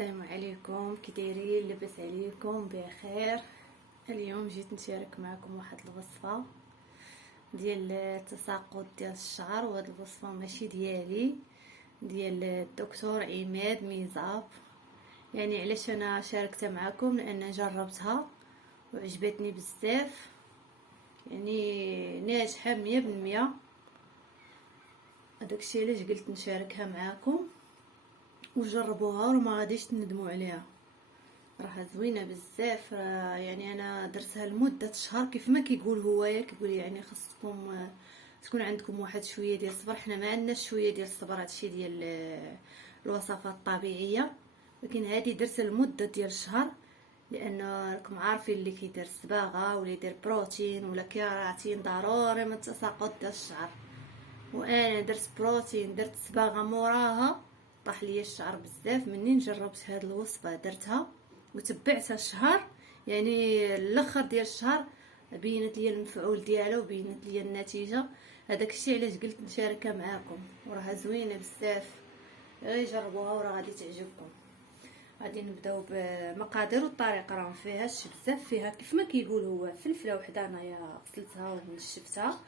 السلام عليكم، كي دايرين؟ لاباس عليكم؟ بخير. اليوم جيت نشارك معكم واحد الوصفه ديال التساقط ديال الشعر، وهاد الوصفه ماشي ديالي، ديال الدكتور عماد ميزاب. يعني علاش انا شاركتها معكم؟ لان جربتها وعجبتني بزاف، يعني ناجحه 100%. هداكشي علاش قلت نشاركها معكم وجربوها وما غاديش تندموا عليها. راها زوينه بزاف. يعني انا درتها لمده شهر كيف ما كيقول هوايا، كيقول يعني خصكم تكون عندكم واحد شويه ديال الصبر. حنا ما عندناش شويه ديال الصبر، هادشي ديال الوصفات الطبيعيه، ولكن هذه درتها لمده ديال شهر، لان راكم عارفين اللي كيدير الصباغه ولا يدير بروتين ولا كيراتين ضروري من التساقط ديال الشعر. وانا درت بروتين، درت صباغه موراها، طاح ليا الشعر بزاف. منين جربت هاد الوصفه درتها وتبعتها شهر، يعني الاخر ديال الشهر بينت لي المفعول ديالها وبينت لي النتيجه. هذاك الشيء علاش قلت نشاركها معكم، وراها زوينه بزاف. غير جربوها وراه غادي تعجبكم. غادي نبداو بمقادير والطريقه. راه فيهاش بزاف، فيها كيف ما كيقول هو فلفله وحده انايا غسلتها ونشفتها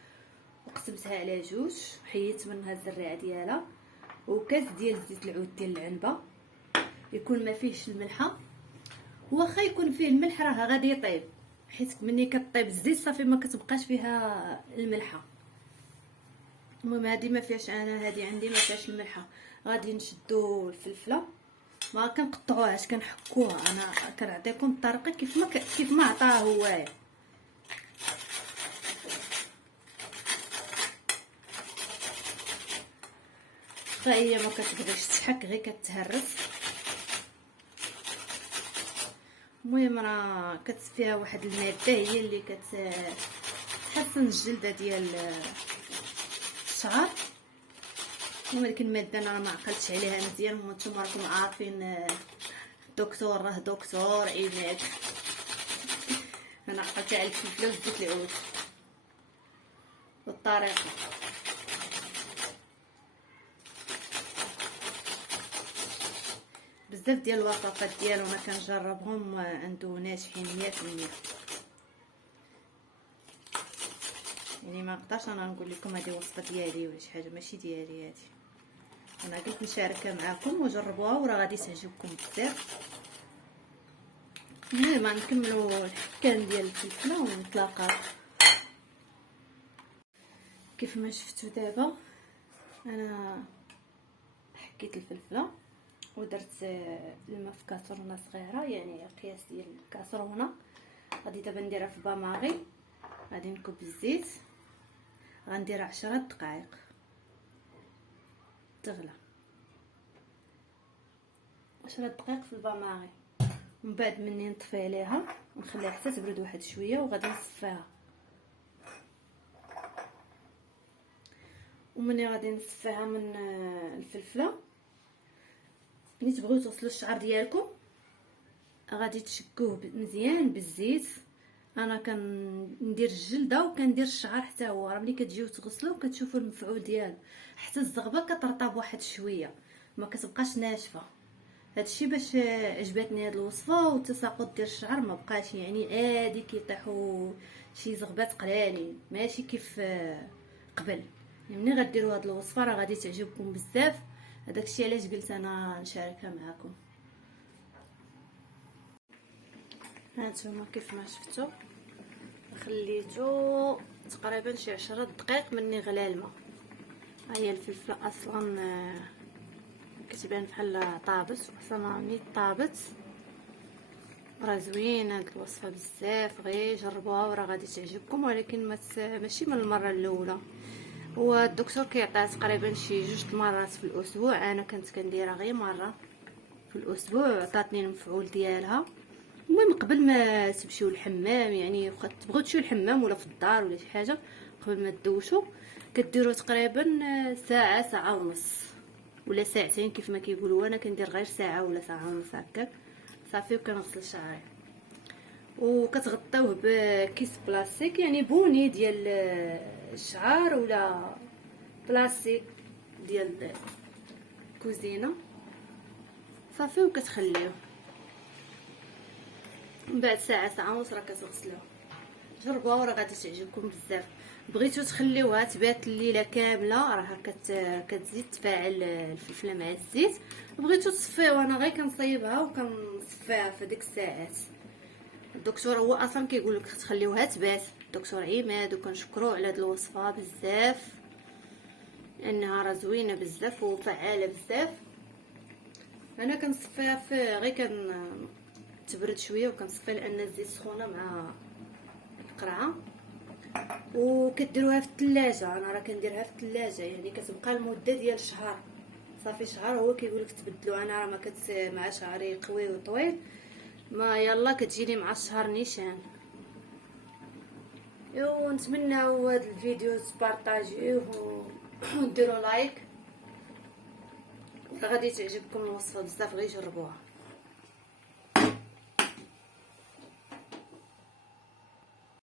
وقسمتها على جوج، حيدت منها الزريعه ديالها، وكاس ديال زيت العود ديال العنبه، يكون ما فيهش الملحه. واخا يكون فيه الملح راه غادي يطيب، حيت ملي كطيب الزيت صافي ما كتبقاش فيها الملحه. المهم هذه ما فيهاش، انا هذه عندي ما فيهاش الملحه. غادي نشدو الفلفله، ما كنقطعوهاش، كنحكوها. انا كنعطيكم الطريقه كيف ما عطاها هوايا. هي ما كتبغيش تحك، غير كتهرس. المهم راه فيها واحد الماده هي اللي كتحسن الجلده ديال الشعر. ولكن الماده انا ما عقلتش عليها مزيان، وانتم راكم عارفين الدكتور راه دكتور عماد. انا عقلت على الفلفله وزيت العود بالطريقه. بزاف ديال الوصفات ديالو انا كنجربهم عنده ناجحين 100%. يعني ما نقدرش انا نقول لكم هذه وصفه ديالي ولا شي حاجه، ماشي ديالي هذه. انا قلت نشاركها معكم وجربوها وراه غادي تعجبكم بزاف. المهم نكملوا الحكان ديال الفلفله ونتلاقاو. كيف ما شفتوا دابا انا حكيت الفلفله ودرت الماء في كاسرونه صغيره، يعني قياس ديال الكاسرونه. غادي دابا نديرها في باماغي، غادي نكب الزيت، غنديرها 10 دقائق تغلى. 10 دقائق في الباماغي، ومن بعد مني نطفي عليها ونخليها حتى تبرد واحد شويه، وغادي نصفيها. ومني غادي نصفيها من الفلفله، ملي تبغيو توصلوا الشعر ديالكم غادي تشكوه مزيان بالزيت. انا كندير الجلده وكندير الشعر حتى هو. راه ملي كتجيو تغسلوه كتشوفوا المفعول ديالو، حتى الزغبه كترطب واحد شويه، ما كتبقاش ناشفه. هادشي باش عجبتني هاد الوصفه. والتساقط ديال الشعر ما بقاش يعني عادي كيطيحوا شي زغبات قلالين، ماشي كيف قبل. ملي غديروا هاد الوصفه راه غادي تعجبكم بزاف. هداكشي علاش قلت انا نشاركها معكم. هانتوما كيف ما شفتوا خليتو تقريبا شي 10 دقائق مني غلى الماء. هي الفلفله اصلا كتبان بحال طابت، اصلا ملي طابت راه زوينه هاد الوصفه بزاف. غير جربوها وراه غادي تعجبكم، ولكن ماشي من المره الاولى. هو الدكتور كيعطيها تقريبا شي 2 مرات في الاسبوع، انا كنت كنديرها غير مره في الاسبوع، عطاتني المفعول ديالها. المهم قبل ما تمشيو الحمام، يعني واخا تبغيو تمشيو الحمام ولا في الدار ولا شي حاجه، قبل ما تدوشوا كديروا تقريبا ساعه، ساعه ونص ولا ساعتين كيف ما كيقولوا. انا كندير غير ساعه ولا ساعه ونص هكاك صافي، وكنغسل شعري. وكتغطيوه بكيس بلاستيك، يعني بوني ديال الشعر ولا بلاستيك ديال الكوزينه. صافي وكتخليوه من بعد ساعه ساعه ونص راه كتغسلوه. جربوها وراه غادي تعجبكم بزاف. بغيتو تخليوها تبات الليله كامله راه كتزيد تفاعل الفلفله مع الزيت. بغيتو تصفيو انا غير كنصايبها وكنصفيها في ديك الساعات. الدكتور هو اصلا كيقول لك تخليوها تبات، الدكتور عماد، وكنشكروه على هاد الوصفه بزاف لانها راه زوينه بزاف وفعاله بزاف. انا كنصفيها في غير تبرد شويه وكنصفيها لان الزيت سخونه مع القرعه. وكديروها في الثلاجه، انا راه كنديرها في الثلاجه يعني كتبقى المده ديال شهر. صافي شهر هو كيقولك تبدلو. انا راه ما مع شعري قوي وطويل ما يلا كتجيني مع الشهر نيشان. ونتمناو هذا الفيديو تبارطاجيوه وديروا لايك، غادي تعجبكم الوصفه بزاف، غير جربوها.